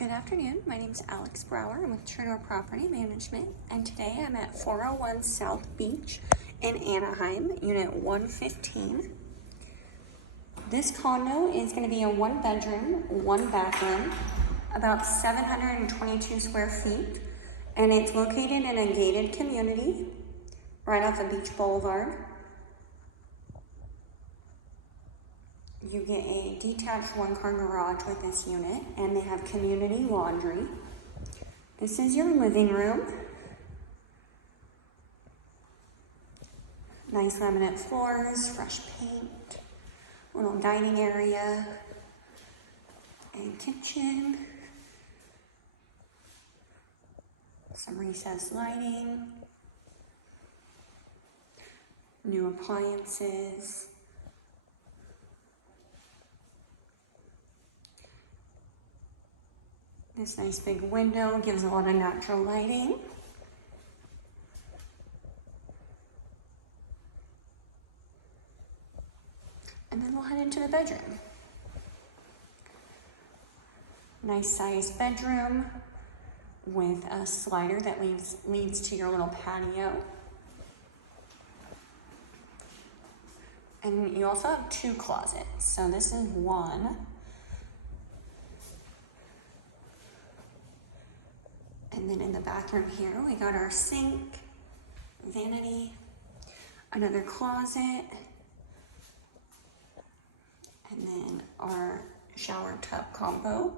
Good afternoon, my name is Alex Brower. I'm with TrueDoor Property Management, and today I'm at 401 South Beach in Anaheim, Unit 115. This condo is going to be a 1-bedroom, 1-bathroom, about 722 square feet, and it's located in a gated community right off of Beach Boulevard. You get a detached 1-car garage with this unit, and they have community laundry. This is your living room. Nice laminate floors, fresh paint, little dining area, and kitchen. Some recessed lighting. New appliances. This nice big window gives a lot of natural lighting. And then we'll head into the bedroom. Nice sized bedroom with a slider that leads to your little patio. And you also have 2 closets. So this is one. And then in the bathroom here, we got our sink, vanity, another closet, and then our shower tub combo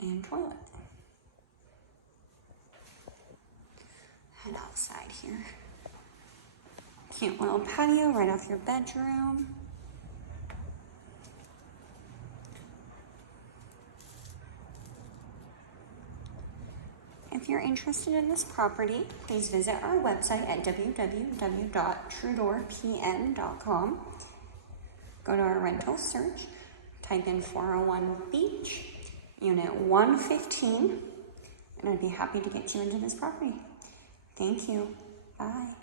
and toilet. Head outside here. Cute little patio right off your bedroom. If you're interested in this property, please visit our website at www.truedoorpn.com. Go to our rental search, type in 401 Beach, Unit 115, and I'd be happy to get you into this property. Thank you. Bye.